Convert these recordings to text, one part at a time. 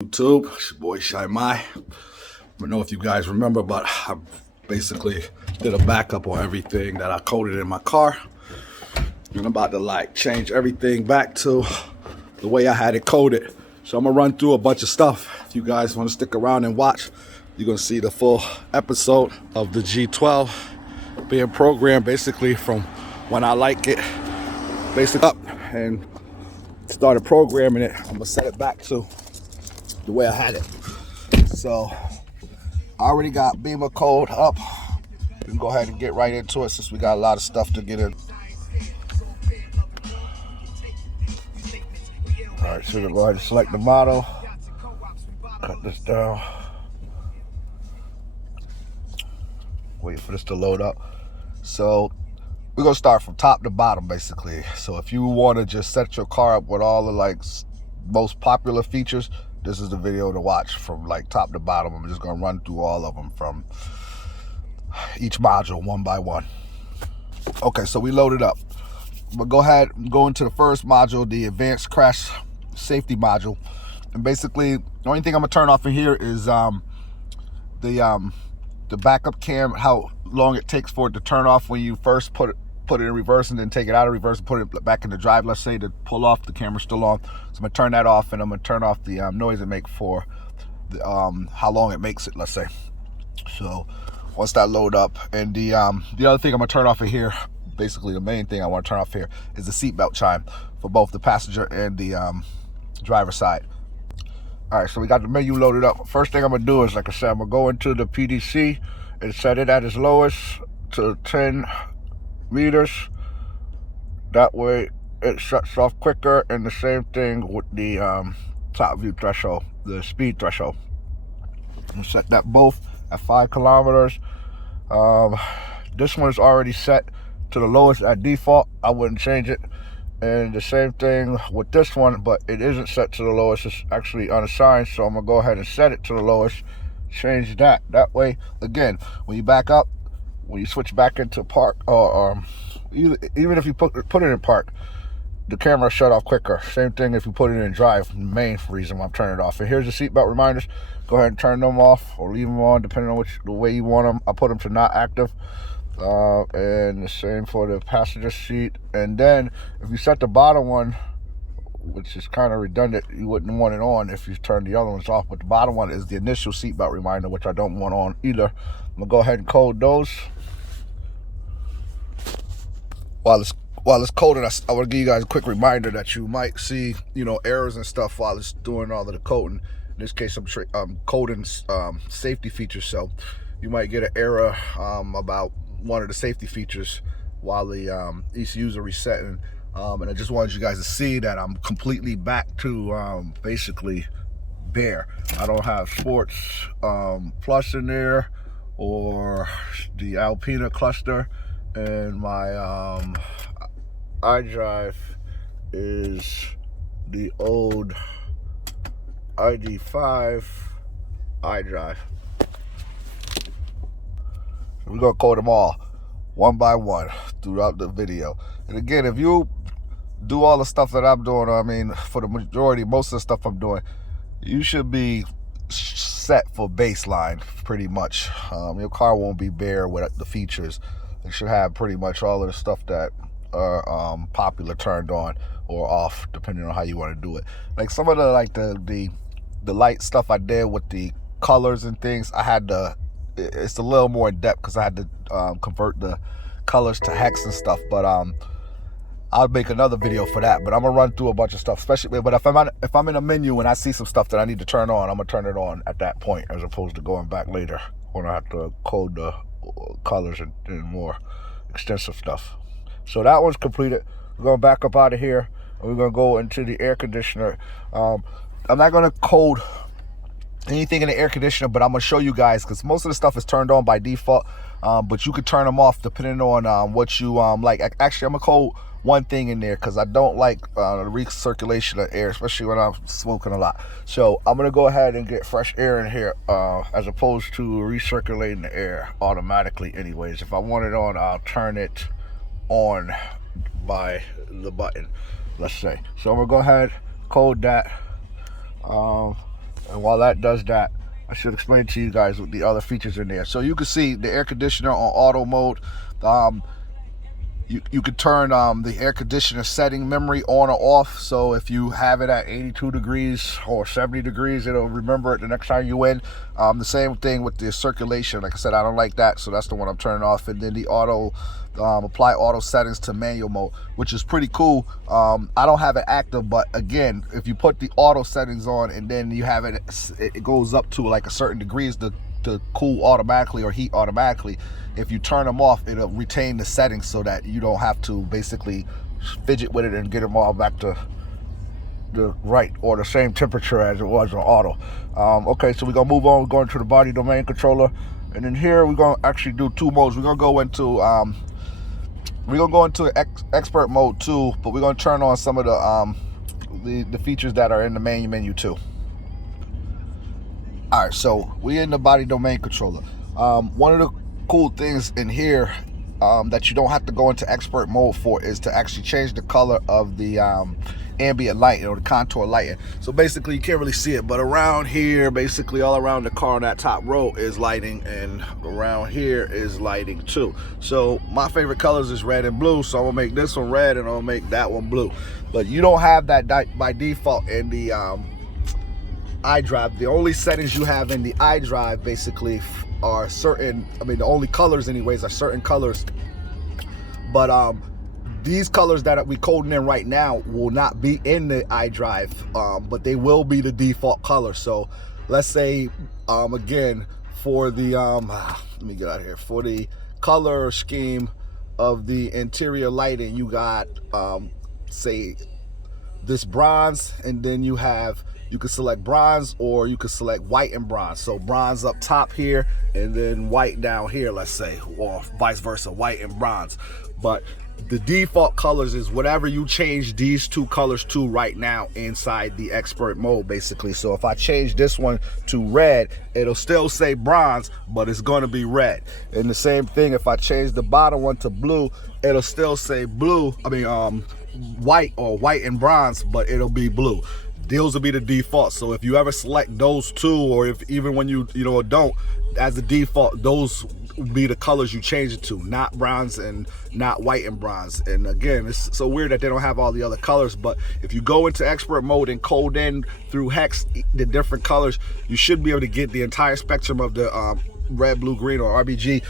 YouTube, it's your boy Shy Mai. I don't know if you guys remember, but I basically did a backup on everything that I coded in my car. And I'm about to change everything back to the way I had it coded. So I'm gonna run through a bunch of stuff. If you guys want to stick around and watch, you're gonna see the full episode of the G12 being programmed basically from when I like it, basically up and started programming it. I'm gonna set it back to the way I had it. So I already got Bimmercode up. We can go ahead and get right into it since we got a lot of stuff to get in. All right, so we're gonna go ahead and select the model. Cut this down. Wait for this to load up. So we're gonna start from top to bottom basically. So if you want to just set your car up with all the most popular features, this is the video to watch from top to bottom. I'm just gonna run through all of them from each module one by one. Okay, so we loaded up. But go ahead and go into the first module, the advanced crash safety module. And basically the only thing I'm gonna turn off in here is the backup cam, how long it takes for it to turn off when you first put it in reverse and then take it out of reverse and put it back into drive. Let's say to pull off, the camera's still on. So I'm gonna turn that off, and I'm gonna turn off the noise it makes for the, how long it makes it, let's say. So once that load up, and the other thing I'm gonna turn off in here, basically the main thing I want to turn off here, is the seatbelt chime for both the passenger and the driver side. All right, so we got the menu loaded up. First thing I'm gonna do is, like I said, I'm gonna go into the PDC and set it at its lowest to 10 meters. That way it shuts off quicker, and the same thing with the top view threshold, the speed threshold. I'm gonna set that both at 5 kilometers. This one is already set to the lowest at default. I wouldn't change it. And the same thing with this one, but it isn't set to the lowest. It's actually unassigned, so I'm gonna go ahead and set it to the lowest. Change that. That way, again, when you back up, when you switch back into park, or even if you put it in park, the camera shut off quicker. Same thing if you put it in drive. Main reason why I'm turning it off. And here's the seatbelt reminders. Go ahead and turn them off or leave them on depending on the way you want them. I put them to not active. And the same for the passenger seat. And then if you set the bottom one, which is kind of redundant, you wouldn't want it on if you turn the other ones off, but the bottom one is the initial seatbelt reminder, which I don't want on either. I'm gonna go ahead and code those. While it's coding, I want to give you guys a quick reminder that you might see errors and stuff while it's doing all of the coding. In this case, I'm coding safety features, so you might get an error about one of the safety features while the ECUs are resetting. And I just wanted you guys to see that I'm completely back to basically bare. I don't have Sports Plus in there or the Alpina cluster, and my iDrive is the old ID5 iDrive. We're gonna code them all one by one throughout the video. And again, if you do all the stuff that I'm doing, I mean, for the majority, most of the stuff I'm doing, you should be set for baseline pretty much. Your car won't be bare with the features. It should have pretty much all of the stuff that are popular turned on or off, depending on how you want to do it. Like some of the the light stuff I did with the colors and things, I had to. It's a little more in depth because I had to convert the colors to hex and stuff. But I'll make another video for that. But I'm gonna run through a bunch of stuff, especially. But if I'm in a menu and I see some stuff that I need to turn on, I'm gonna turn it on at that point, as opposed to going back later when I have to code the colors and more extensive stuff. So that one's completed. We're gonna back up out of here, and we're gonna go into the air conditioner. I'm not gonna code anything in the air conditioner, but I'm gonna show you guys because most of the stuff is turned on by default, but you could turn them off depending on what you like. Actually, I'm gonna code one thing in there because I don't like the recirculation of air, especially when I'm smoking a lot. So I'm gonna go ahead and get fresh air in here, as opposed to recirculating the air automatically anyways. If I want it on, I'll turn it on by the button, let's say. So I'm gonna go ahead, code that. And while that does that, I should explain to you guys what the other features in there. So you can see the air conditioner on auto mode. You could turn the air conditioner setting memory on or off. So if you have it at 82 degrees or 70 degrees, it'll remember it the next time you in. The same thing with the circulation. Like I said, I don't like that, so that's the one I'm turning off. And then the auto, apply auto settings to manual mode, which is pretty cool. I don't have it active, but again, if you put the auto settings on and then you have it goes up to like a certain degrees to cool automatically or heat automatically. If you turn them off, it'll retain the settings so that you don't have to basically fidget with it and get them all back to the right or the same temperature as it was on auto. Okay, so we're gonna move on. We're going to the body domain controller, and then here we're gonna actually do two modes. We're gonna go into expert mode too, but we're gonna turn on some of the features that are in the main menu too. All right, so we're in the body domain controller. One of the cool things in here that you don't have to go into expert mode for is to actually change the color of the ambient light, or the contour lighting. So basically you can't really see it, but around here, basically all around the car on that top row is lighting, and around here is lighting too. So my favorite colors is red and blue, so I'm gonna make this one red and I'm gonna make that one blue. But you don't have that by default in the iDrive. The only settings you have in the iDrive basically are certain, the only colors anyways are certain colors, but these colors that we coding in right now will not be in the iDrive, but they will be the default color. So let's say again, for the let me get out of here, for the color scheme of the interior lighting, you got say this bronze, and then you can select bronze, or you can select white and bronze. So bronze up top here and then white down here, let's say, or vice versa, white and bronze. But the default colors is whatever you change these two colors to right now inside the expert mode, basically. So if I change this one to red, it'll still say bronze, but it's going to be red. And the same thing, if I change the bottom one to blue, it'll still say blue, white, or white and bronze, but it'll be blue. Those will be the default. So if you ever select those two, or if even when you don't, as the default, those will be the colors you change it to, not bronze and not white and bronze. And again, it's so weird that they don't have all the other colors, but if you go into expert mode and code in through hex the different colors, you should be able to get the entire spectrum of the red, blue, green, or RBG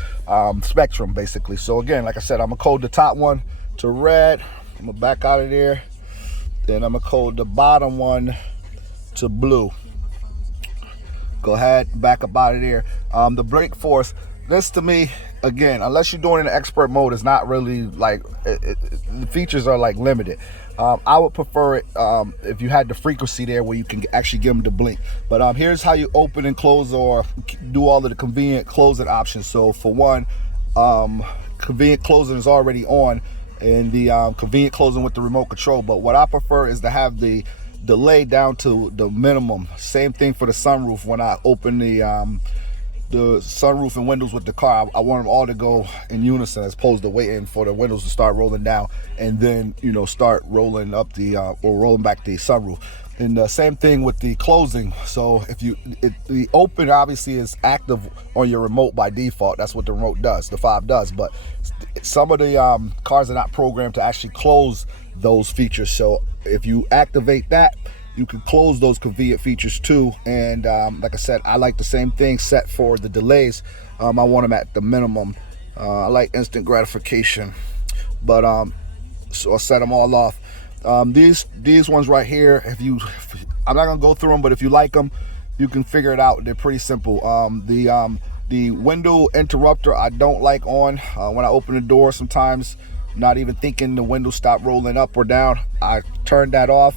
spectrum, basically. So again, like I said, I'm gonna code the top one to red. I'm gonna back out of there. Then I'm gonna code the bottom one to blue. Go ahead, back up out of there. The brake force, this to me, again, unless you're doing it in expert mode, it's not really like, the features are like limited. I would prefer it if you had the frequency there where you can actually get them to blink. But here's how you open and close, or do all of the convenient closing options. So for one, convenient closing is already on, and the convenient closing with the remote control. But what I prefer is to have the delay down to the minimum. Same thing for the sunroof. When I open the sunroof and windows with the car, I want them all to go in unison, as opposed to waiting for the windows to start rolling down and then start rolling up the or rolling back the sunroof. And the same thing with the closing. So if the open obviously is active on your remote by default. That's what the remote does, the 5 does. But some of the cars are not programmed to actually close those features. So if you activate that, you can close those convenient features too. And like I said, I like the same thing set for the delays. I want them at the minimum. I like instant gratification, but so I'll set them all off. These ones right here, I'm not gonna go through them, but if you like them, you can figure it out. They're pretty simple. The window interrupter I don't like on. When I open the door, sometimes not even thinking the window stop rolling up or down, I turn that off.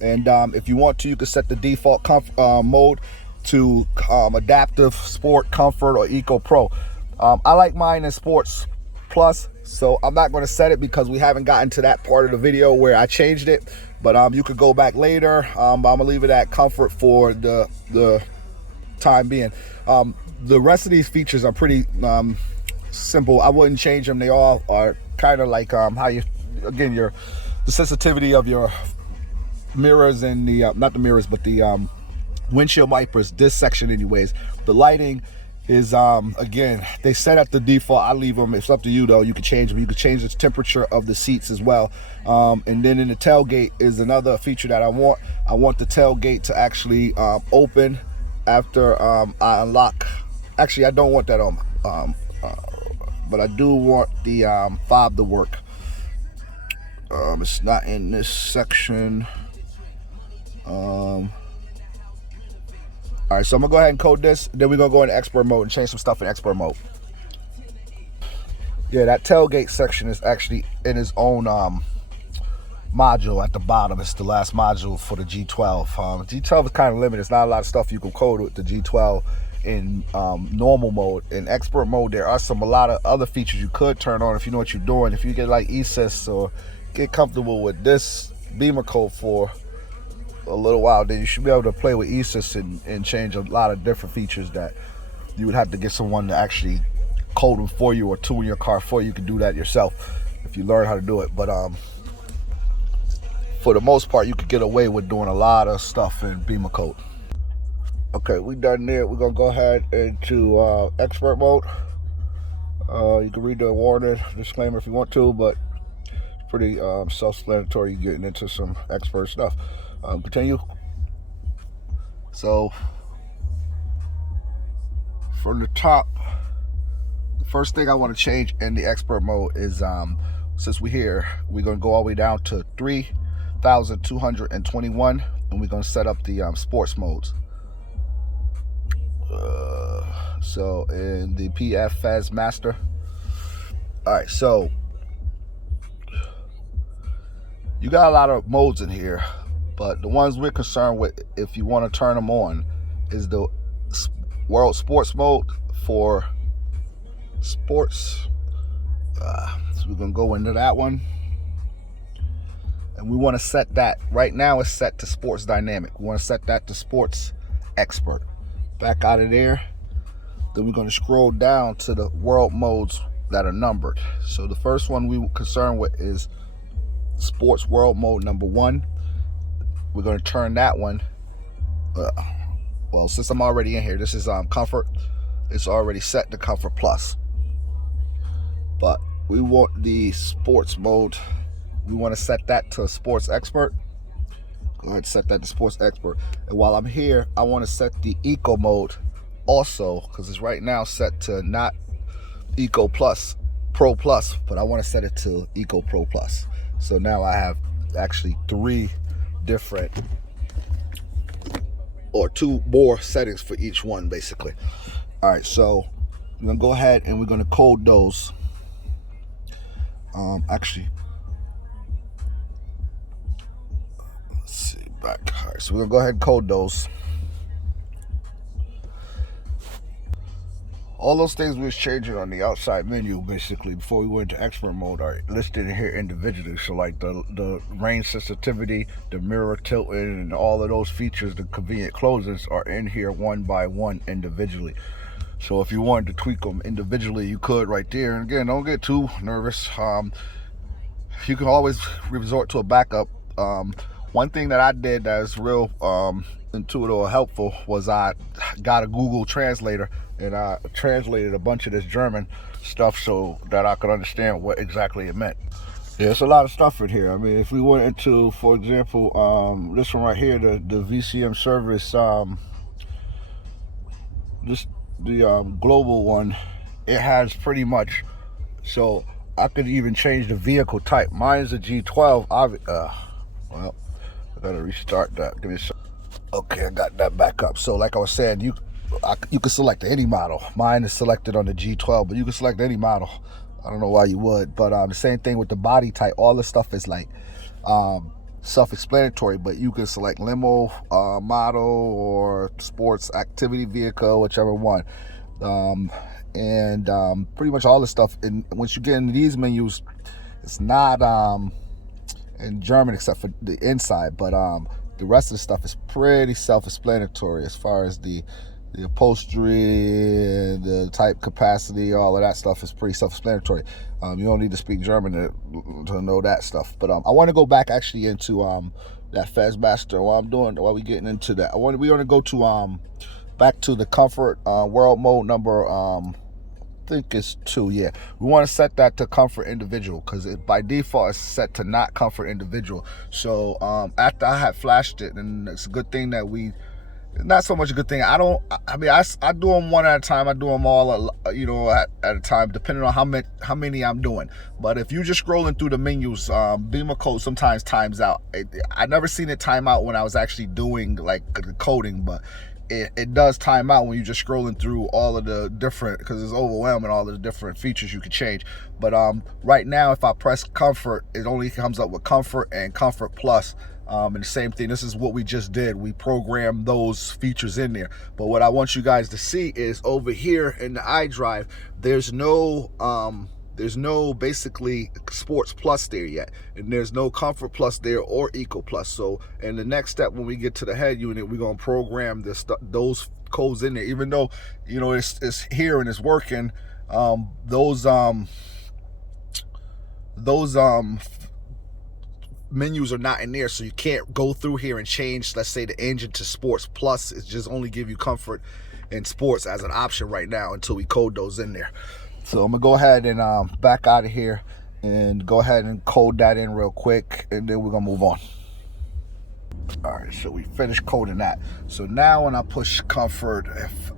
And if you want to, you can set the default mode to adaptive, sport, comfort, or eco pro. I like mine in sports plus, so I'm not going to set it because we haven't gotten to that part of the video where I changed it. But you could go back later. I'm gonna leave it at comfort for the time being. The rest of these features are pretty simple. I wouldn't change them. They all are kind of like how you, again, the sensitivity of your mirrors and the not the mirrors, but the windshield wipers, this section anyways. The lighting is again, they set at the default. I leave them. It's up to you though. You can change them. You can change the temperature of the seats as well. And then in the tailgate is another feature that I want. I want the tailgate to actually open after I unlock. Actually, I don't want that on, but I do want the fob to work. It's not in this section. All right, so I'm gonna go ahead and code this. Then we're gonna go into expert mode and change some stuff in expert mode. Yeah, that tailgate section is actually in its own module at the bottom. It's the last module for the G12. G12 is kind of limited. It's not a lot of stuff you can code with the G12 in normal mode. In expert mode, there are a lot of other features you could turn on if you know what you're doing. If you get like ESIS or get comfortable with this Bimmercode for a little while, then you should be able to play with ESIS and change a lot of different features that you would have to get someone to actually code them for you or tune your car for you. You can do that yourself if you learn how to do it. But for the most part, you could get away with doing a lot of stuff in Bimmercode. Okay, we done there. We're gonna go ahead into expert mode. You can read the warning disclaimer if you want to, but it's pretty self-explanatory. You're getting into some expert stuff. Continue. So from the top, the first thing I want to change in the expert mode is since we're here, we're going to go all the way down to 3,221 and we're going to set up the sports modes. So in the PFS master. All right, so you got a lot of modes in here, but the ones we're concerned with, if you want to turn them on, is the world sports mode for sports. So we're gonna go into that one, and we want to set that. Right now it's set to sports dynamic. We want to set that to sports expert. Back out of there. Then we're going to scroll down to the world modes that are numbered. So the first one we were concerned with is sports world mode number 1. We're going to turn that one. Well, since I'm already in here, this is comfort. It's already set to comfort plus. But we want the sports mode. We want to set that to sports expert. Go ahead and set that to sports expert. And while I'm here, I want to set the eco mode also, because it's right now set to not eco plus, pro plus, but I want to set it to eco pro plus. So now I have actually 3 different, or 2 more settings for each one basically. All right, so I'm gonna go ahead and we're gonna code those. Actually, let's see back. All right, so we're gonna go ahead and code those. All those things we was changing on the outside menu basically before we went into expert mode are listed in here individually. So like the range sensitivity, the mirror tilting, and all of those features, the convenient closes are in here one by one individually. So if you wanted to tweak them individually, you could right there. And again, don't get too nervous. You can always resort to a backup. One thing that I did that is real intuitive or helpful was I got a Google translator and I translated a bunch of this German stuff so that I could understand what exactly it meant. Yeah, it's a lot of stuff in here. I mean, if we went into, for example, this one right here, the VCM service, the global one, it has pretty much, so I could even change the vehicle type. Mine is a G12. Well, I gotta restart that. Give me a second. Okay, I got that back up. So like I was saying, you can select any model. Mine is selected on the G12, but you can select any model. I don't know why you would, but the same thing with the body type. All this stuff is like self-explanatory, but you can select limo model or sports activity vehicle, whichever one. Pretty much all this stuff. And once you get into these menus, it's not in German except for the inside, but the rest of the stuff is pretty self-explanatory as far as the upholstery, the type capacity, all of that stuff is pretty self-explanatory. You don't need to speak German to know that stuff. But I want to go back actually into that Fez Master. While we getting into that, we're gonna go to back to the comfort world mode number I think it's 2. Yeah, we want to set that to comfort individual, because by default it's set to not comfort individual. So after I had flashed it, and it's a good thing that we, not so much a good thing, I do them one at a time. I do them all at a time, depending on how many I'm doing. But if you're just scrolling through the menus, Bimmercode sometimes times out. I never seen it time out when I was actually doing like the coding, but it does time out when you're just scrolling through all of the different, because it's overwhelming, all of the different features you can change. But right now, if I press comfort, it only comes up with comfort and comfort plus. And the same thing, this is what we just did. We programmed those features in there. But what I want you guys to see is over here in the iDrive, there's no basically sports plus there yet, and there's no comfort plus there or eco plus. So in the next step, when we get to the head unit, we're gonna program those codes in there. Even though it's here and it's working, those menus are not in there, so you can't go through here and change, let's say, the engine to sports plus. It's just only give you comfort and sports as an option right now until we code those in there. So I'm gonna go ahead and back out of here and go ahead and code that in real quick, and then we're gonna move on. All right, so we finished coding that. So now when I push comfort, if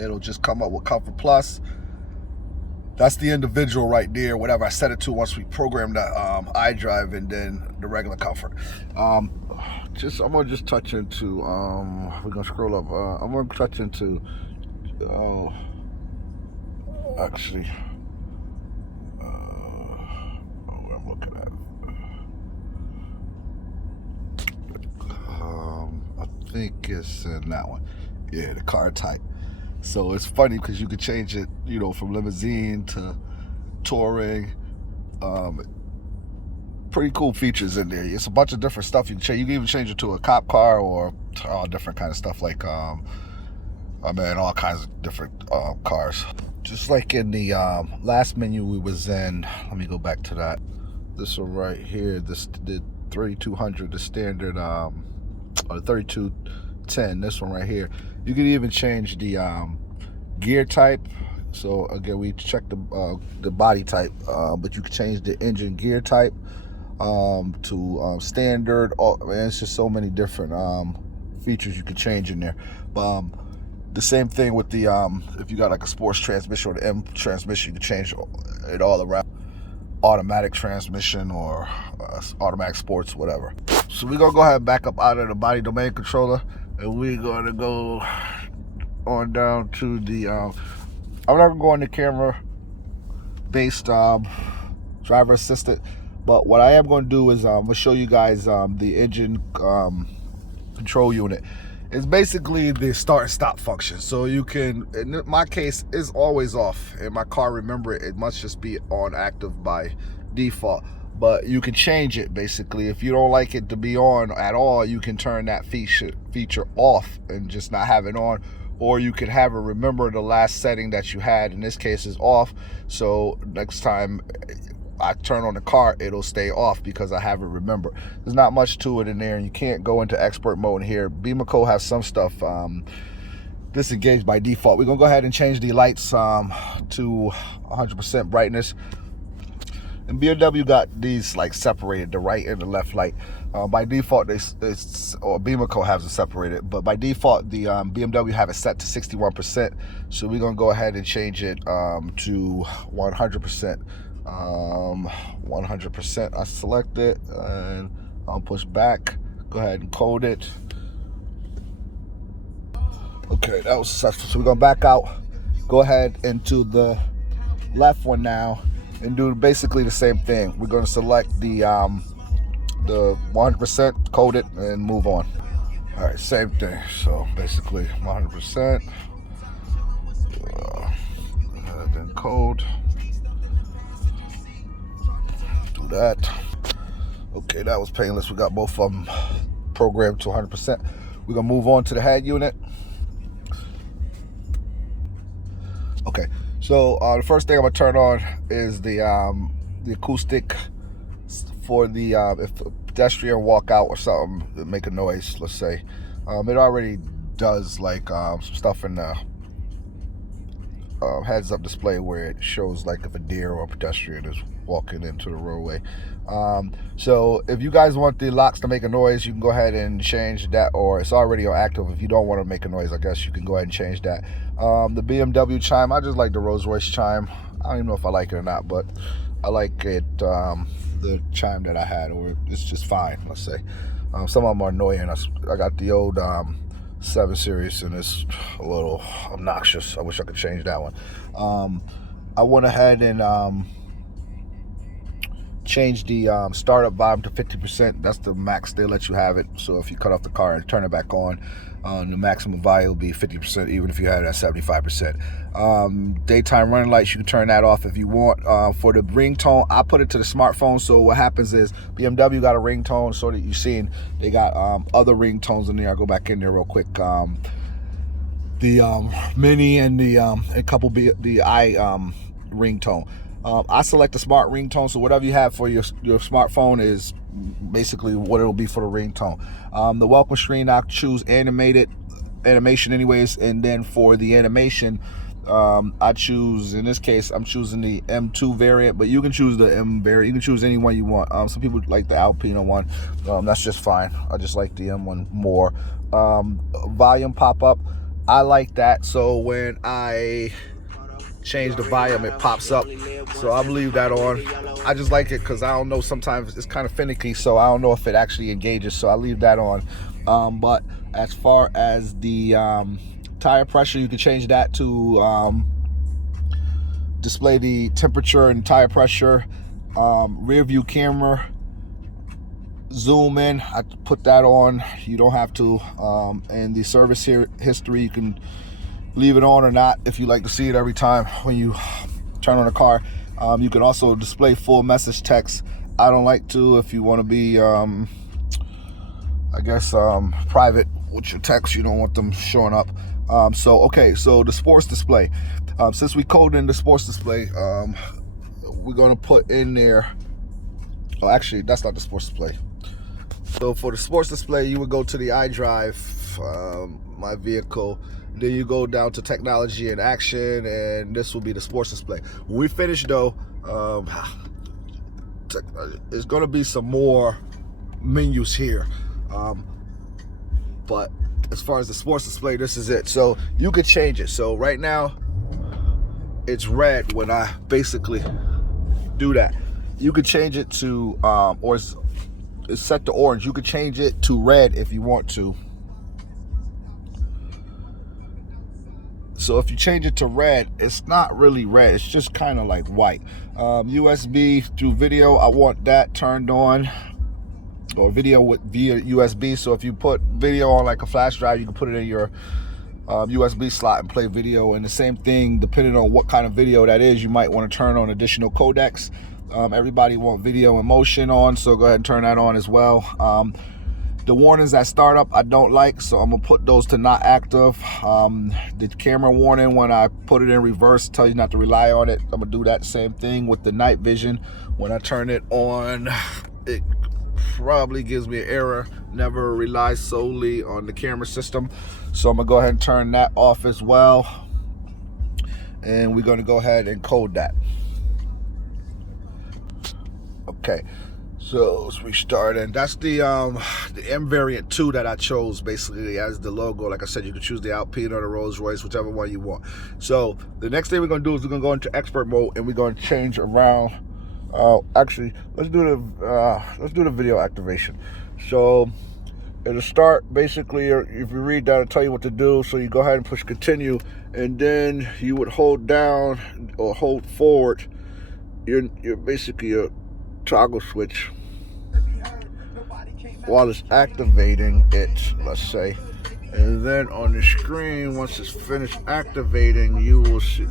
it'll just come up with comfort plus. That's the individual right there, whatever I set it to once we program the iDrive, and then the regular comfort. I'm gonna just touch into, we're gonna scroll up. I'm gonna touch into, actually, what I'm looking at. I think it's in that one. Yeah, the car type. So it's funny because you could change it, from limousine to touring. Pretty cool features in there. It's a bunch of different stuff you can change. You can even change it to a cop car or all different kind of stuff, like all kinds of different cars. Just like in the last menu we was in. Let me go back to that. This one right here, the 3200, the standard, or 3210. This one right here. You can even change the gear type. So again, we checked the body type, but you can change the engine gear type to standard. It's just so many different features you can change in there. The same thing with the if you got like a sports transmission or the M transmission, you can change it all around. Automatic transmission or automatic sports, whatever. So we're gonna go ahead and back up out of the body domain controller, and we're gonna go on down to the I'm not gonna go on the camera based driver assistant, but what I am going to do is I'm gonna show you guys the engine control unit. It's basically the start and stop function. So you can, in my case, it's always off. In my car, remember, it must just be on active by default. But you can change it, basically. If you don't like it to be on at all, you can turn that feature off and just not have it on. Or you can have it remember the last setting that you had. In this case, is off. So next time I turn on the car, it'll stay off because I have it remember. There's not much to it in there, and you can't go into expert mode here. Bimmercode has some stuff disengaged by default. We're gonna go ahead and change the lights to 100% brightness. And BMW got these like separated, the right and the left light. By default, or Bimmercode has it separated, but by default, the BMW have it set to 61%. So we're gonna go ahead and change it to 100%. 100%. I select it and I'll push back. Go ahead and code it. Okay, that was successful. So we're gonna back out. Go ahead into the left one now and do basically the same thing. We're gonna select the 100%, code it, and move on. All right, same thing. So basically 100%. Then code. That. Okay, that was painless. We got both of them programmed to 100%. We're gonna move on to the head unit. Okay, so the first thing I'm gonna turn on is the acoustic for the pedestrian walk out or something, make a noise, let's say, it already does like some stuff in the heads-up display where it shows like if a deer or a pedestrian is walking into the roadway. So if you guys want the locks to make a noise, you can go ahead and change that, or it's already on active. If you don't want to make a noise, I guess you can go ahead and change that. The BMW chime, I just like the Rolls-Royce chime. I don't even know if I like it or not, but I like it, the chime that I had, or it's just fine, let's say. Some of them are annoying. I got the old 7 Series, and it's a little obnoxious. I wish I could change that one. I went ahead and changed the startup volume to 50%. That's the max they let you have it. So if you cut off the car and turn it back on, the maximum volume will be 50%, even if you had it at 75%. Daytime running lights, you can turn that off if you want. For the ringtone, I put it to the smartphone. So what happens is BMW got a ringtone, so that you've seen they got other ringtones in there. I'll go back in there real quick. The Mini and the a couple the I ringtone. I select the smart ringtone, so whatever you have for your smartphone is basically what it'll be for the ringtone. The welcome screen, I choose animation anyways, and then for the animation, I choose, in this case, I'm choosing the M2 variant, but you can choose the M variant. You can choose any one you want. Some people like the Alpino one. That's just fine. I just like the M one more. Volume pop-up, I like that, so when I change the volume, it pops up, so I'll leave that on. I just like it because I don't know, sometimes it's kind of finicky, so I don't know if it actually engages, so I leave that on. But as far as the tire pressure, you can change that to display the temperature and tire pressure. Rear view camera, zoom in, I put that on. You don't have to. And the service history, you can leave it on or not if you like to see it every time when you turn on a car. You can also display full message text. I don't like to, if you want to be I guess private with your text, you don't want them showing up. So the sports display, since we coded in the sports display, we're going to put in there, actually that's not the sports display. So for the sports display, you would go to the iDrive, my vehicle. Then you go down to technology and action, and this will be the sports display. When we finish though, there's going to be some more menus here. But as far as the sports display, this is it. So you could change it. So right now, it's red when I basically do that. You could change it to, or it's set to orange. You could change it to red if you want to. So if you change it to red, it's not really red. It's just kind of like white. USB through video, I want that turned on. Or video via USB. So if you put video on like a flash drive, you can put it in your USB slot and play video. And the same thing, depending on what kind of video that is, you might want to turn on additional codecs. Everybody want video in motion on, so go ahead and turn that on as well. The warnings at startup I don't like, so I'm gonna put those to not active. The camera warning, when I put it in reverse, tell you not to rely on it. I'm gonna do that same thing with the night vision. When I turn it on, it probably gives me an error. Never rely solely on the camera system, so I'm gonna go ahead and turn that off as well. And we're gonna go ahead and code that. Okay, so let's restart, and that's the M variant 2 that I chose basically as the logo. Like I said, you can choose the Alpine or the Rolls-Royce, whichever one you want. So the next thing we're gonna do is we're gonna go into expert mode, and we're gonna change around. Actually, let's do the video activation. So it'll start basically, if you read that, it'll tell you what to do. So you go ahead and push continue, and then you would hold down or hold forward. You're basically a toggle switch while it's activating it, let's say. And then on the screen, once it's finished activating, you will see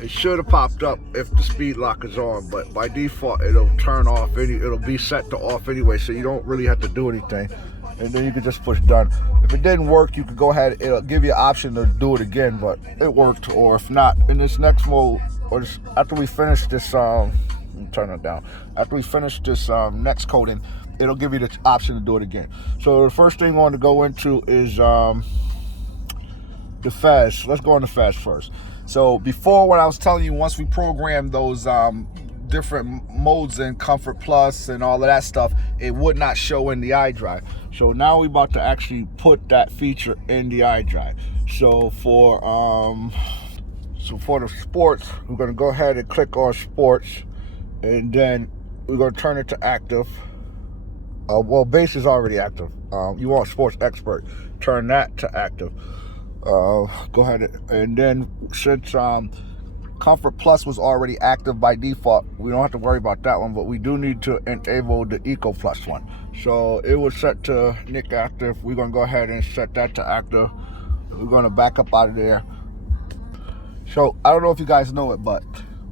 it should have popped up if the speed lock is on, but by default it'll turn off. It'll be set to off anyway, so you don't really have to do anything. And then you can just push done. If it didn't work, you could go ahead, it'll give you an option to do it again, but it worked. Or if not, in this next mode, or this, after we finish this turn it down. After we finish this next coding, it'll give you the option to do it again. So the first thing I want to go into is the fast. Let's go on the fast first. So before, when I was telling you, once we program those different modes in Comfort Plus and all of that stuff, it would not show in the iDrive. So now we're about to actually put that feature in the iDrive. So for the sports, we're going to go ahead and click on sports, and then we're going to turn it to active. Well, base is already active. You want sports expert, turn that to active. Go ahead, and then since Comfort Plus was already active by default, we don't have to worry about that one, but we do need to enable the Eco Plus one. So it was set to Nick active. We're going to go ahead and set that to active. We're going to back up out of there. So I don't know if you guys know it, but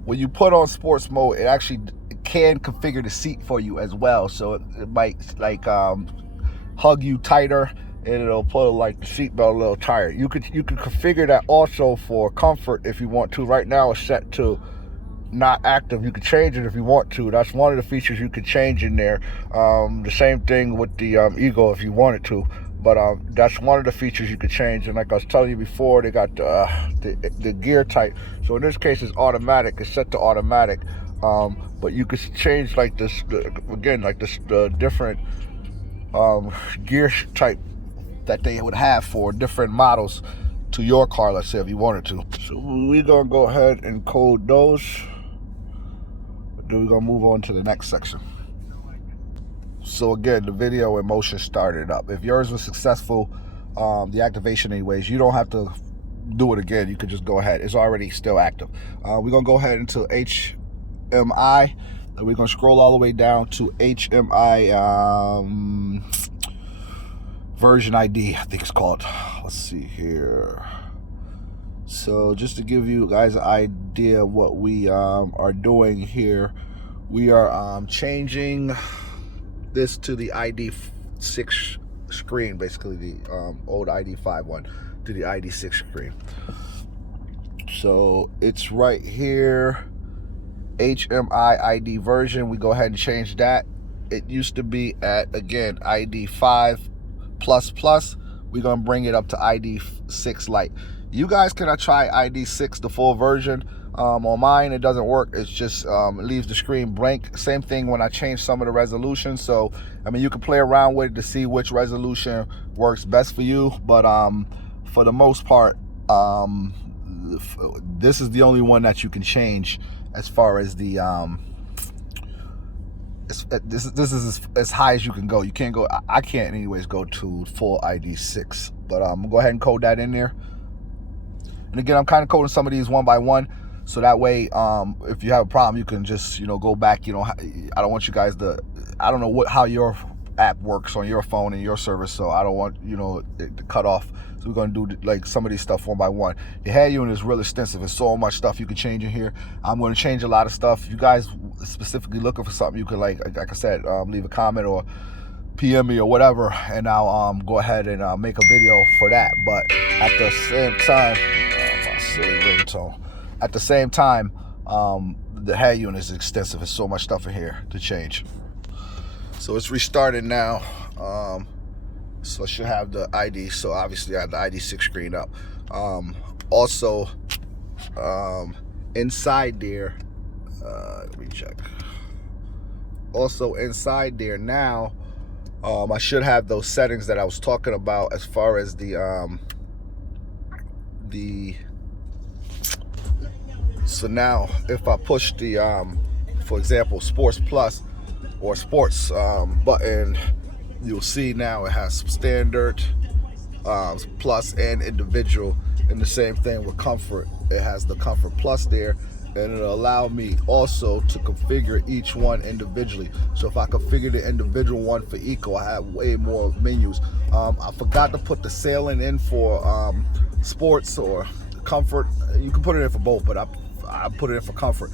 when you put on sports mode, it actually can configure the seat for you as well. So it might like hug you tighter, and it'll put like the seatbelt a little tighter. You could configure that also for comfort if you want to. Right now it's set to not active. You could change it if you want to. That's one of the features you could change in there. The same thing with the Ego if you wanted to. But that's one of the features you could change. And like I was telling you before, they got the gear type. So in this case, it's automatic. It's set to automatic. But you could change like this, the different gear type that they would have for different models to your car, let's say, if you wanted to. So we're going to go ahead and code those. Then we're going to move on to the next section. So again, the video in motion started up. If yours was successful, the activation anyways, you don't have to do it again. You could just go ahead. It's already still active. We're going to go ahead into HMI. And we're going to scroll all the way down to HMI version ID, I think it's called. Let's see here. So just to give you guys an idea of what we are doing here, we are changing this to the ID6 screen, basically the old ID5 one to the ID6 screen. So it's right here, HMI ID version. We go ahead and change that. It used to be at, again, ID5++. We're gonna bring it up to ID6 Lite. You guys cannot try ID6, the full version. On mine, it doesn't work. It's just it leaves the screen blank. Same thing when I change some of the resolution. So I mean, you can play around with it to see which resolution works best for you. But for the most part, this is the only one that you can change as far as the this is as high as you can go. You can't go. I can't anyways go to full ID6. But I'm gonna go ahead and code that in there. And again, I'm kind of coding some of these one by one, so that way, if you have a problem, you can just, go back. I don't want you guys to, I don't know how your app works on your phone and your service, so I don't want, it to cut off. So we're going to do like some of these stuff one by one. The head unit is real extensive. There's so much stuff you can change in here. I'm going to change a lot of stuff. You guys specifically looking for something, you could like I said, leave a comment or PM me or whatever, and I'll go ahead and make a video for that. But at the same time, my silly ringtone. At the same time, the head unit is extensive. There's so much stuff in here to change. So it's restarted now. So I should have the ID. So obviously I have the ID6 screen up. Also, inside there, let me check. Also inside there now, I should have those settings that I was talking about as far as so now if I push the for example, Sports Plus or Sports button, you'll see now it has standard, plus, and individual. And the same thing with Comfort. It has the Comfort Plus there, and it'll allow me also to configure each one individually. So if I configure the individual one for Eco, I have way more menus. I forgot to put the sailing in for Sports or Comfort. You can put it in for both, but I put it in for Comfort.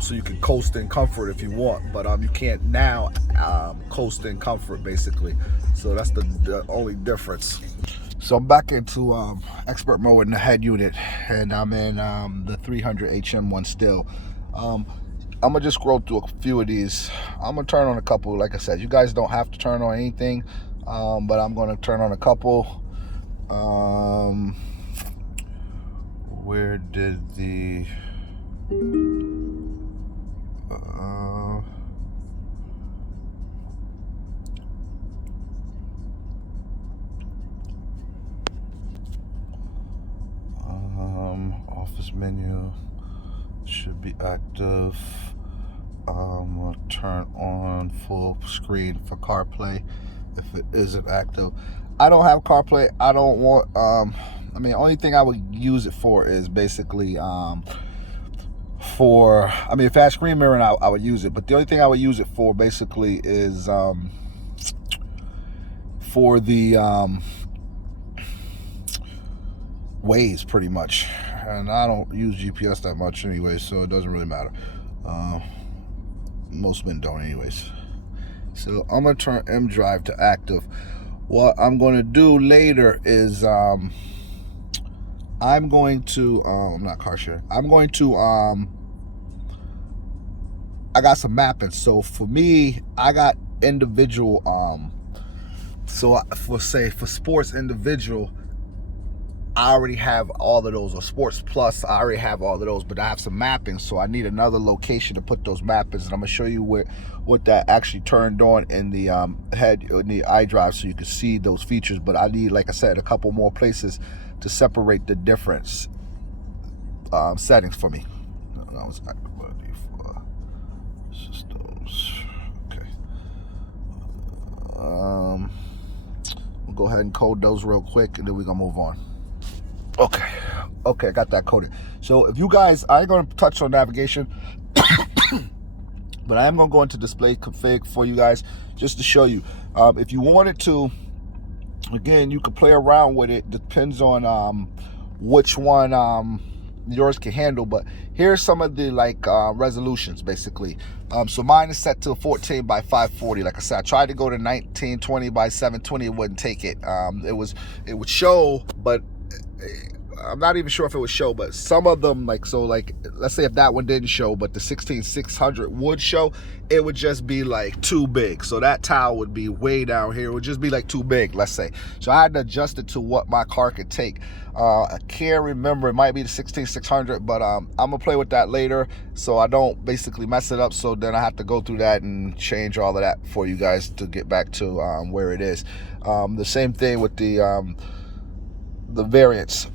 So you can coast in Comfort if you want, but you can't now coast in Comfort, basically. So that's the only difference. So I'm back into expert mode in the head unit, and I'm in the 300 HM one still. I'm gonna just scroll through a few of these. I'm gonna turn on a couple. Like I said, you guys don't have to turn on anything, but I'm gonna turn on a couple. Where did the office menu should be active. I'm gonna turn on full screen for CarPlay if it isn't active. I don't have CarPlay. I don't want I mean, the only thing I would use it for is basically for, I mean, if I had screen mirroring, I would use it, but the only thing I would use it for basically is for the Waze, pretty much. And I don't use GPS that much anyway, so it doesn't really matter. Most men don't anyways. So I'm gonna turn Xdrive to active. What I'm gonna do later is I'm going to I'm not car sharing. I'm going to I got some mapping. So for me, I got individual so for sports individual, I already have all of those, or Sports Plus, I already have all of those, but I have some mapping, so I need another location to put those mappings, and I'm gonna show you what that actually turned on in the head, in the iDrive, so you can see those features. But I need, like I said, a couple more places to separate the difference settings for me. That was activity for systems. Okay. We'll go ahead and code those real quick, and then we're gonna move on. Okay, I got that coded. So if you guys, I ain't gonna touch on navigation, but I am gonna go into display config for you guys, just to show you. If you wanted to, again, you can play around with it. Depends on which one yours can handle, but here's some of the resolutions basically. So mine is set to 14 by 540. Like I said, I tried to go to 1920 by 720. It wouldn't take it. It would show, but I'm not even sure if it would show, but some of them, let's say if that one didn't show, but the 16600 would show, it would just be too big. So that tile would be way down here. It would just be too big, let's say. So I had to adjust it to what my car could take. I can't remember, it might be the 16600, but I'm gonna play with that later so I don't basically mess it up. So then I have to go through that and change all of that for you guys to get back to where it is. The same thing with the variants.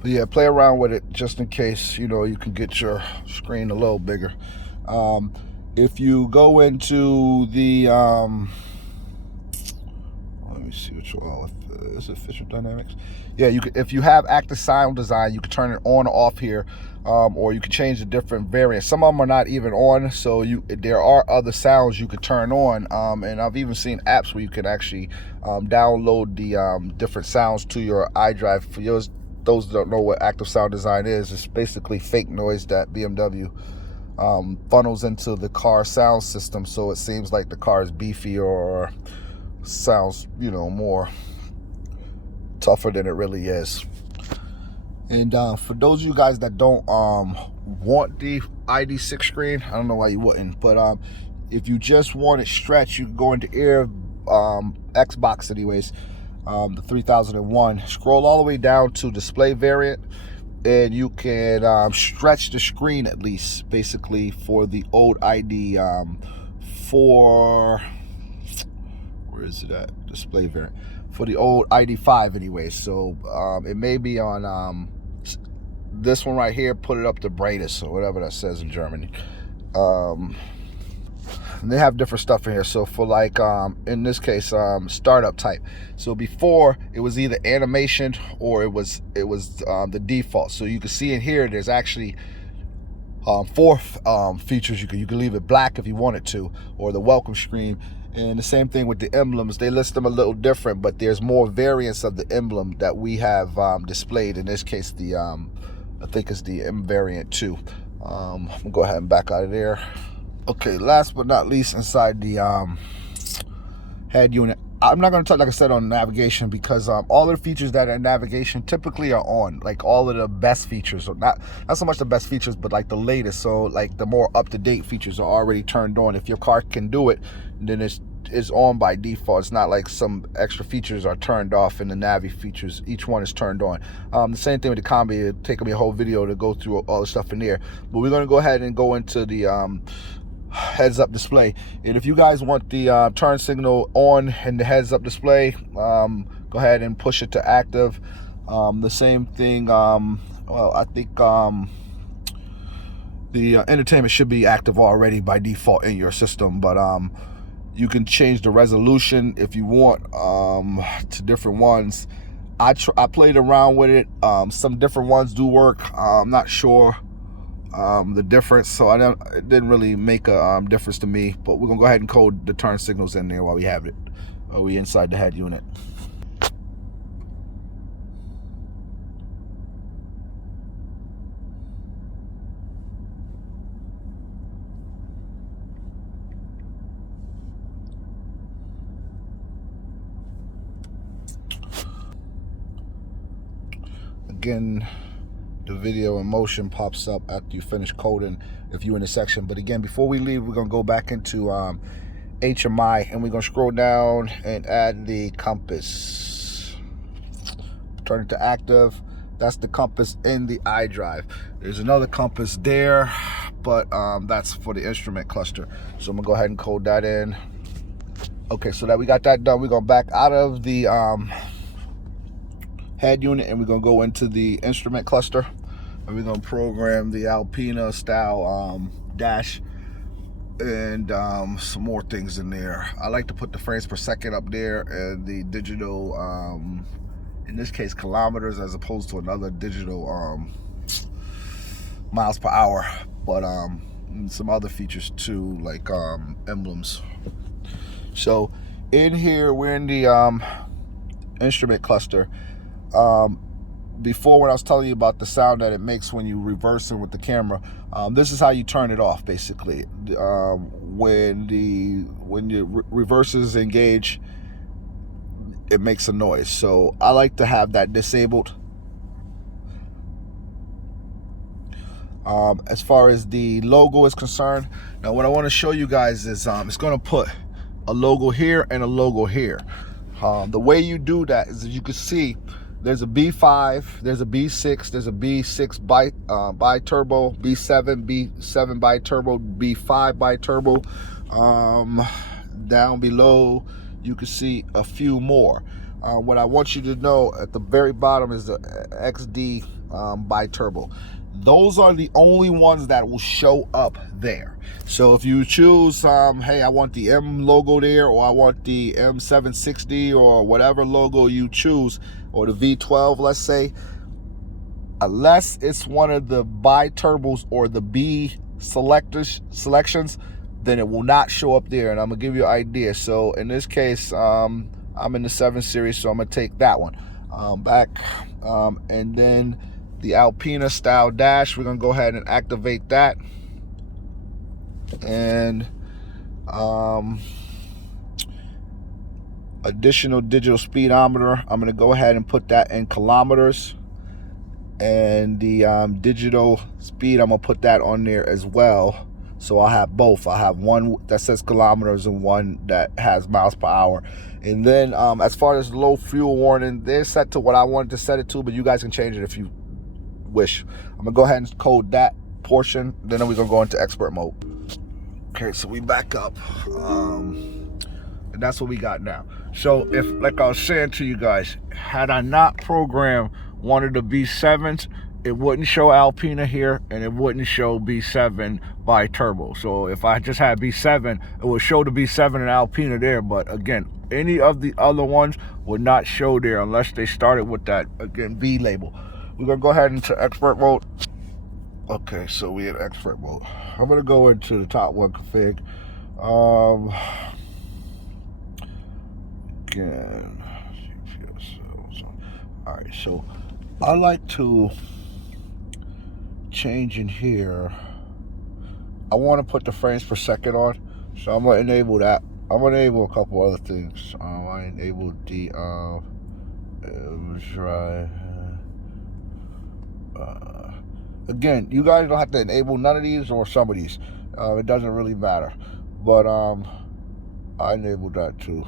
But yeah, play around with it just in case, you can get your screen a little bigger. If you go into the let me see which one. Is it Fisher Dynamics? Yeah, you can, if you have active sound design, you can turn it on or off here, or you can change the different variants. Some of them are not even on, so there are other sounds you could turn on, and I've even seen apps where you can actually download the different sounds to your iDrive. For yours, those that don't know what active sound design is, it's basically fake noise that BMW funnels into the car sound system, so it seems like the car is beefy or sounds, more tougher than it really is. And for those of you guys that don't want the ID6 screen, I don't know why you wouldn't, but if you just want it stretched, you can go into Xbox anyways, the 3001, scroll all the way down to display variant, and you can stretch the screen at least, basically, for the old ID where is it at? Display variant for the old ID5 anyway. So it may be on this one right here. Put it up to brightest or whatever that says in Germany. And they have different stuff in here. So for like in this case, startup type. So before it was either animation or it was the default. So you can see in here there's actually 4 features. You can leave it black if you wanted to, or the welcome screen. And the same thing with the emblems. They list them a little different, but there's more variants of the emblem that we have displayed. In this case, the I think it's the M variant 2. I'm gonna go ahead and back out of there. Okay, last but not least, inside the head unit, I'm not going to talk, like I said, on navigation, because all of the features that are in navigation typically are on, like all of the best features, or not so much the best features, but like the latest. So like the more up-to-date features are already turned on. If your car can do it, then it's on by default. It's not like some extra features are turned off in the Navi features. Each one is turned on. The same thing with the combi. It'll take me a whole video to go through all the stuff in there, but we're going to go ahead and go into the heads-up display. And if you guys want the turn signal on and the heads-up display, go ahead and push it to active. The same thing, well, I think the entertainment should be active already by default in your system, but you can change the resolution if you want to different ones. I played around with it. Some different ones do work. I'm not sure the difference, so it didn't really make a difference to me, but we're gonna go ahead and code the turn signals in there while we have it. We inside the head unit. Again, the video in motion pops up after you finish coding if you're in the section. But again, before we leave, we're gonna go back into HMI, and we're gonna scroll down and add the compass. Turn it to active. That's the compass in the iDrive. There's another compass there, but that's for the instrument cluster. So I'm gonna go ahead and code that in. Okay, so that we got that done, we're gonna back out of the head unit, and we're gonna go into the instrument cluster, and we're gonna program the Alpina style dash and some more things in there. I like to put the frames per second up there and the digital, in this case kilometers, as opposed to another digital miles per hour, but some other features too, like emblems. So in here, we're in the instrument cluster. Before, when I was telling you about the sound that it makes when you reversing with the camera, this is how you turn it off basically. When your reverses engage, it makes a noise. So I like to have that disabled. As far as the logo is concerned, now what I want to show you guys is it's going to put a logo here and a logo here. The way you do that is, as you can see, there's a B5, there's a B6, there's a B6 bi-turbo, B7, B7 bi-turbo, B5 bi-turbo. Down below, you can see a few more. What I want you to know at the very bottom is the XD bi-turbo. Those are the only ones that will show up there. So if you choose, hey, I want the M logo there, or I want the M760, or whatever logo you choose, or the V12, let's say, unless it's one of the bi-turbos or the B selections, then it will not show up there. And I'm gonna give you an idea. So in this case, I'm in the 7 series, so I'm gonna take that one back, and then the Alpina style dash, we're gonna go ahead and activate that. And additional digital speedometer, I'm gonna go ahead and put that in kilometers. And the digital speed, I'm gonna put that on there as well. So I'll have both. I'll have one that says kilometers and one that has miles per hour. And then as far as low fuel warning, they're set to what I wanted to set it to, but you guys can change it if you wish. I'm gonna go ahead and code that portion, then we're gonna go into expert mode. Okay, so we back up, and that's what we got now. So if, like I was saying to you guys, had I not programmed one of the B7s it wouldn't show Alpina here, and it wouldn't show B7 by turbo. So if I just had B7, it would show the B7 and Alpina there, but again, any of the other ones would not show there unless they started with that, again, B label. We're gonna go ahead into expert mode. Okay, so we in expert mode. I'm gonna go into the top one config. Again, all right, so I like to change in here. I want to put the frames per second on, so I'm gonna enable that. I'm gonna enable a couple other things. I enabled the Xdrive. Again, you guys don't have to enable none of these or some of these. It doesn't really matter. But I enabled that too.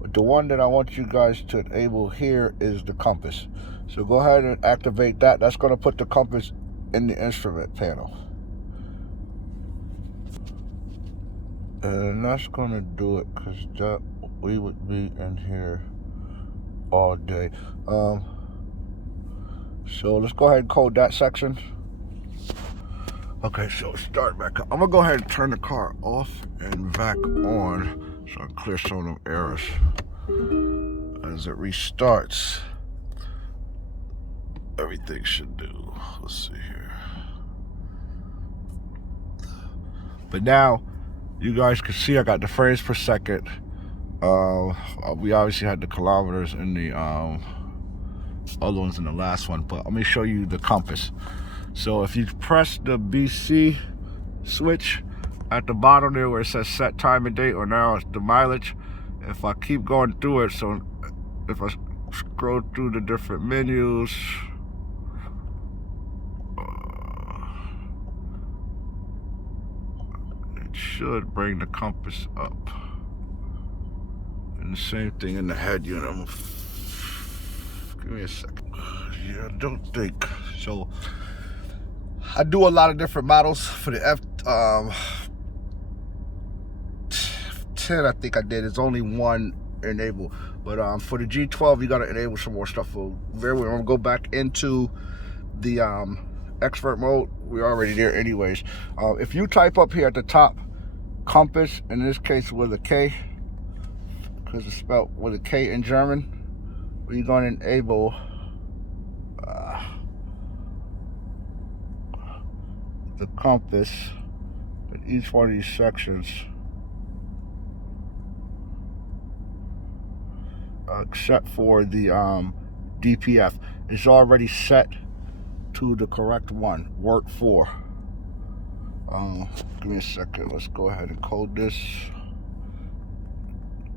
But the one that I want you guys to enable here is the compass. So go ahead and activate that. That's going to put the compass in the instrument panel. And that's going to do it, because that we would be in here all day. So let's go ahead and code that section. Okay, so start back up. I'm gonna go ahead and turn the car off and back on so I can clear some of them errors. As it restarts, everything should do. Let's see here. But now, you guys can see I got the frames per second. We obviously had the kilometers in the other ones in the last one, but let me show you the compass. So if you press the BC switch at the bottom there where it says set time and date, or now it's the mileage, if I keep going through it, so if I scroll through the different menus, it should bring the compass up. And the same thing in the head unit. Give me a second. Yeah, I don't think so. I do a lot of different models for the F10. I think I did. It's only one enable, but for the G12, you gotta enable some more stuff. So very well. I'm gonna go back into the expert mode. We're already there, anyways. If you type up here at the top, compass, in this case with a K, because it's spelled with a K in German, we're gonna enable the compass in each one of these sections, except for the DPF. It's already set to the correct one, work 4. Give me a second. Let's go ahead and code this.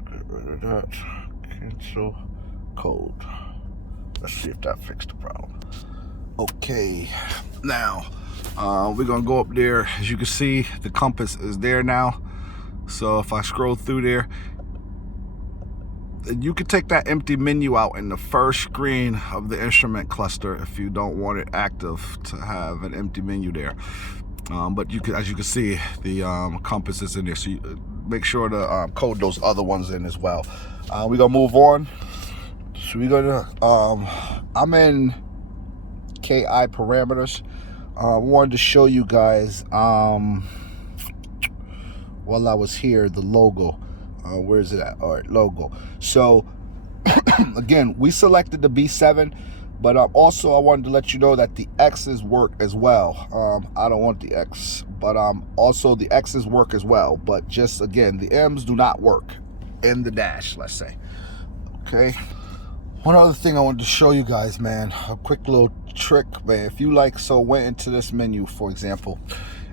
Get rid of that. Cancel code. Let's see if that fixed the problem. Okay, now we're gonna go up there. As you can see, the compass is there now. So if I scroll through there, you can take that empty menu out in the first screen of the instrument cluster if you don't want it active to have an empty menu there. But you can, as you can see, the compass is in there. So you make sure to code those other ones in as well. We're gonna move on. So we're gonna I'm in KI parameters. I wanted to show you guys while I was here the logo. Where is it at? All right, logo. So again, we selected the B7, but also I wanted to let you know that the X's work as well. I don't want the X, but also the X's work as well. But just again, the M's do not work in the dash, let's say. Okay. One other thing I wanted to show you guys, man, a quick little trick, man. If you went into this menu, for example,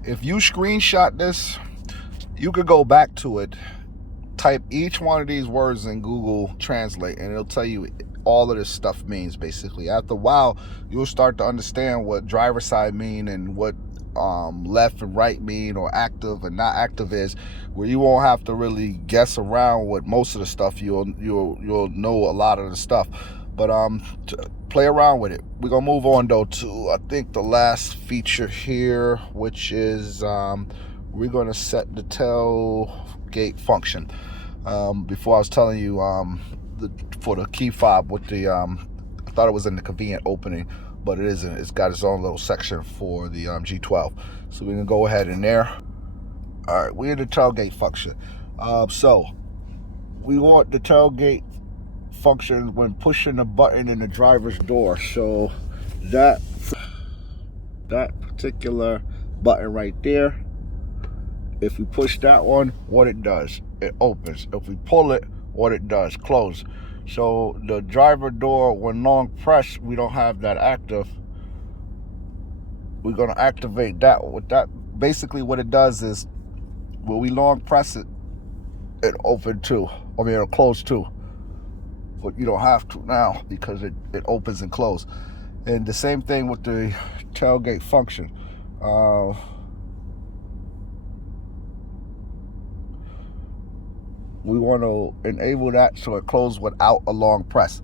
if you screenshot this, you could go back to it, type each one of these words in Google Translate, and it'll tell you all of this stuff means, basically. After a while, you'll start to understand what driver side mean and what left and right mean, or active and not active is, where you won't have to really guess around with most of the stuff. You'll know a lot of the stuff, but play around with it. We're gonna move on though to, I think, the last feature here, which is we're gonna set the tailgate function. Before I was telling you for the key fob with the I thought it was in the convenient opening, but it isn't. It's got its own little section for the G12. So we can go ahead in there. All right, we're in the tailgate function. So we want the tailgate function when pushing the button in the driver's door. So that particular button right there, if we push that one, what it does, it opens. If we pull it, what it does, close. So the driver door, when long pressed, we don't have that active. We're gonna activate that with that. Basically what it does is when we long press it, it open too. I mean, it'll close too. But you don't have to now because it opens and closes. And the same thing with the tailgate function. We want to enable that so it closes without a long press.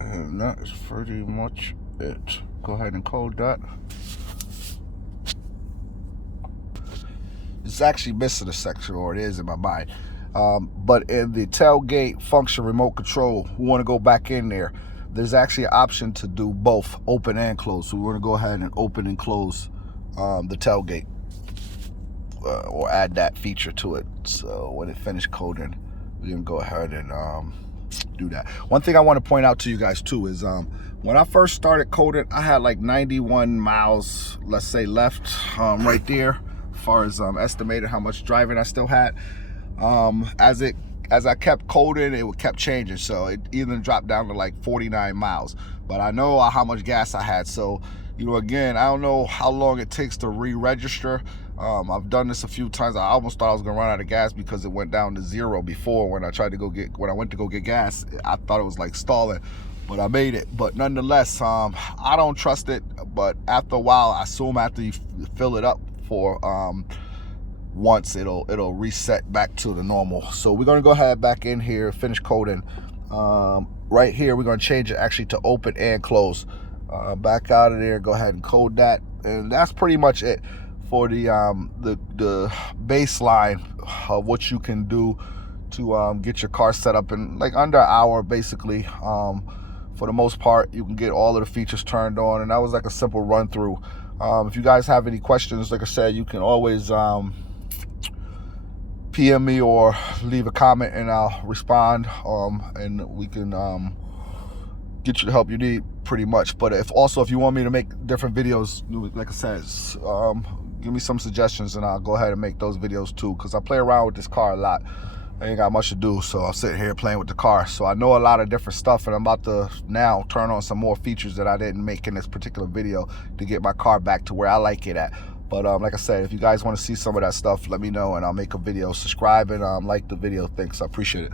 And that is pretty much it. Go ahead and code that. It's actually missing a section, or it is in my mind. But in the tailgate function remote control, we want to go back in there. There's actually an option to do both open and close. So we want to go ahead and open and close the tailgate, or add that feature to it. So when it finished coding, we can go ahead and do that. One thing I want to point out to you guys too is when I first started coding, I had like 91 miles, let's say, left right there, as far as estimated how much driving I still had. As I kept coding, it kept changing, so it even dropped down to like 49 miles. But I know how much gas I had, so you know, again, I don't know how long it takes to re-register. I've done this a few times. I almost thought I was gonna run out of gas because it went down to 0 before when I went to go get gas. I thought it was like stalling, but I made it. But nonetheless, I don't trust it. But after a while, I assume after you fill it up for once, it'll reset back to the normal. So we're gonna go ahead back in here, finish coding. Right here, we're gonna change it actually to open and close. Back out of there, go ahead and code that, and that's pretty much it for the baseline of what you can do to get your car set up in like under an hour, basically. For the most part, you can get all of the features turned on, and that was like a simple run through. If you guys have any questions, like I said, you can always PM me or leave a comment and I'll respond, and we can get you the help you need pretty much. But if you want me to make different videos, like I said, give me some suggestions and I'll go ahead and make those videos too, because I play around with this car a lot. I ain't got much to do, so I'm sitting here playing with the car. So I know a lot of different stuff, and I'm about to now turn on some more features that I didn't make in this particular video to get my car back to where I like it at. But like I said, if you guys want to see some of that stuff, let me know and I'll make a video. Subscribe and like the video. Thanks, I appreciate it.